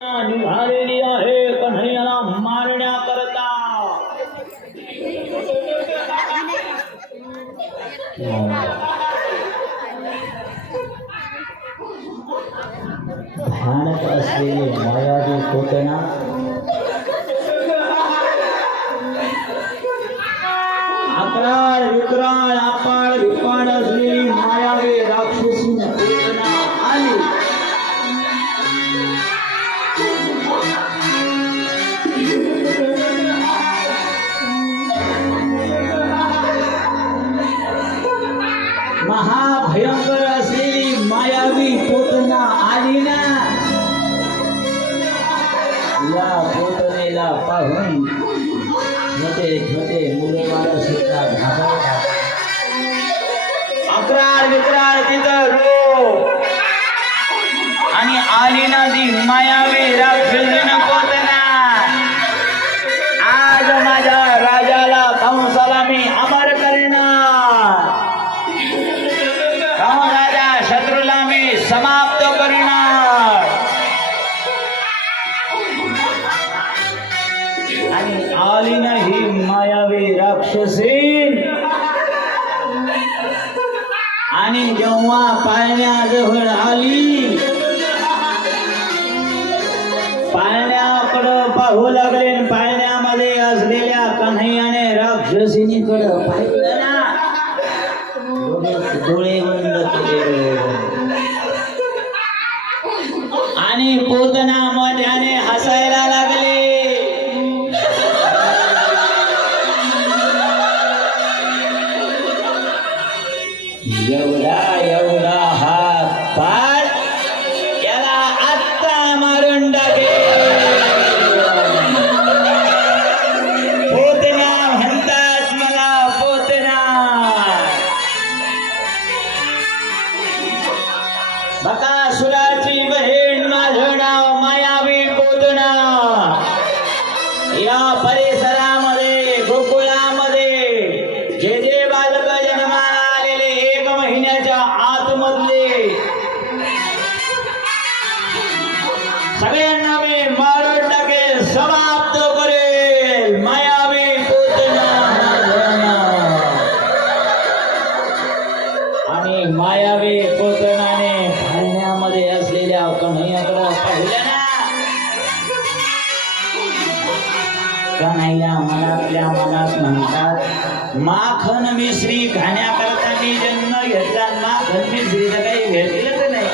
निघालेली आहे कन्हैयाला मारण्याकरता। भयानक असलेली मायावी पूतना आकराळ विक्राळ आपाळ विपाळ असलेली मायावी राक्षसी पूतना आली। महाभयंकर असलेली मायावी पूतना आली ना। या पूतनेला पाहून छोटे छोटे मुले बाळ सुद्धा घाबरतात। अकराळ विक्राळ तिचं रूप आणि आली ना ती मायावी राक्षसीन पूतना। आज माझ्या राजाला कंसाला मी अमर करणार, राजा शत्रूला मी समाप्त करणार। आणि आली ना ही मायावी राक्षसी आणि जेव्हा पाळण्याजवळ आली, पाळण्याकडं पाहू लागले। पाळण्यामध्ये असलेल्या कन्हैयाने राक्षसीनीकडं पाहिलं ना, डोळे बंद केले आणि पूतना मोठ्याने हसायला लागले। एवढा एवढा हा पाळ याला आत्ता मारून टाके। पूतना म्हणतात मला पूतना। बकासुराची बहीण माझं नाव मायावी पूतना। या परिसरामध्ये गोकुळामध्ये जे जे बालक जन्माला आलेले 1 महिन्याच्या आतमधले सगळ्यांना मी मारून टाकेल, समाप्त करेल। मायावी पूतना आणि मायावी पूतनाने पाळण्यामध्ये असलेल्या कन्हैयाकडे पाहिलं ना। कन्हैया मनातल्या मनात म्हणतात, माखन मिश्री खाण्याकरता मी जन्म घेतला। माखन मिश्रीचं काही भेटलंच नाही,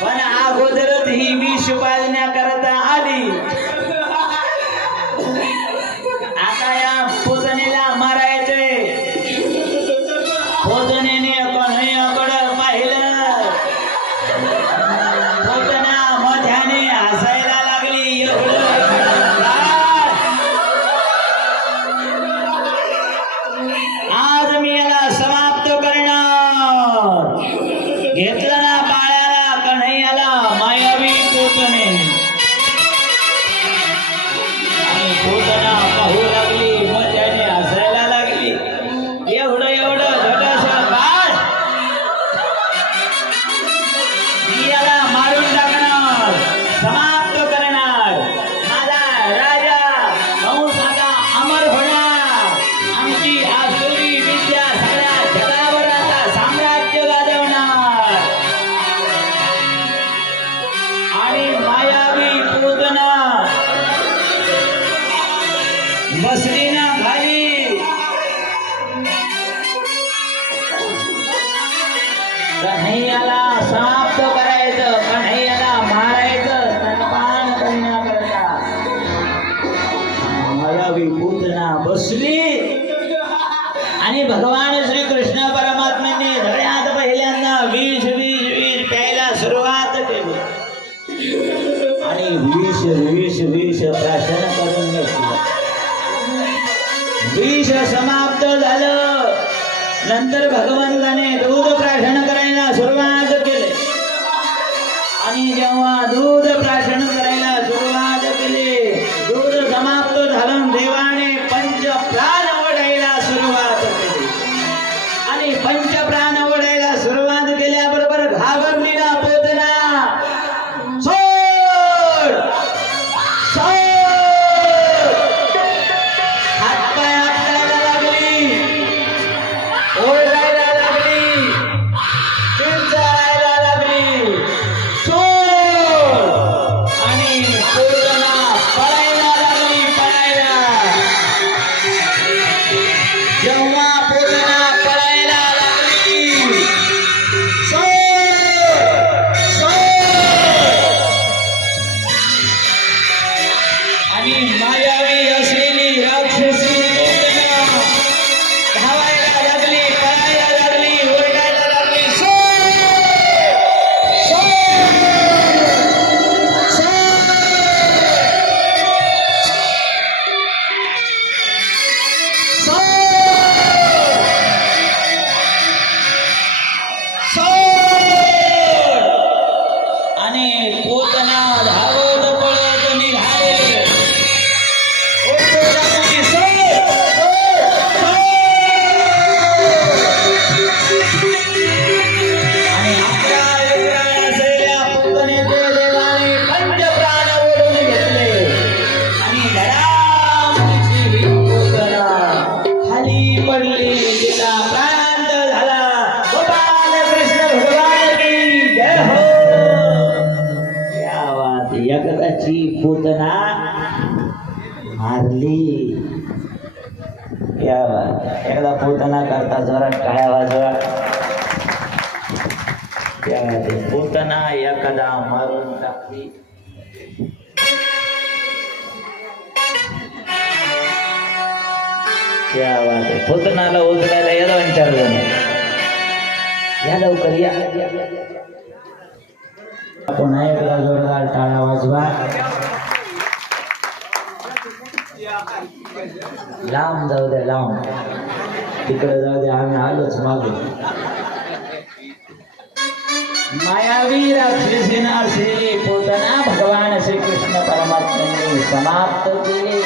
पण अगोदरच ही विष पाजण्याकरता आली। आता या पूतनेला मारायचंय। पूतनेने कन्हैयाकडं पाहिलं, पूतना मध्याने हसायला लागली। आज मी याला समाप्त करणार। घेतलं ना पाळ्याला कन्हैयाला मायावी पूतने। आणि पूतना पाहू लागली, मध्याने हसायला लागली। एवढं एवढं छोटंसं बाळ, मी याला मारून टाकणार, समाप्त करणार। माझा राजा कंस आता अमर होणार। आमची आसुरी विद्या सगळ्या जगावर आता साम्राज्य गाजवणार। आणि मायावी पूतना बसली ना खाली। कन्हैयाला समाप्त करायचं, कन्हैयाला मारायचं, स्तनपान करण्याकरता मायावी पूतना बसली। आणि भगवान श्री कृष्ण परमात्म्याने सगळ्यात पहिल्यांदा विष विष विष प्यायला सुरुवात केली। आणि विष विष विष प्राशन करून घेतलं। विष समाप्त झालं, नंतर भगवंताने दूध प्राशन करायला सुरुवात केली। आणि जेव्हा दूध प्राशन करायला सुरुवात केली, दूध समाप्त झालं, देवाने पंचप्राण ओढायला सुरुवात केली। आणि पंचप्राण ओढायला सुरुवात केल्याबरोबर घाबरली ना पूतना, सोड एकदाची पूतना मारली. या बात. एकदा पूतना करता जोरात टाळ्या वाजवा. त्या पूतना एकदा मारून टाकली. क्या बात आहे. पूतनाला उचलायला या 2-4 जण. या लवकर या. पुन्हा एकदा जोरदार टाळ्या वाजवा. लांब जाऊ द्या, लांब तिकडे जाऊ द्या, आम्ही आलोच मागून. मायावी राक्षसीने असलेली पूतना भगवान श्रीकृष्ण परमात्म्याने समाप्त केली.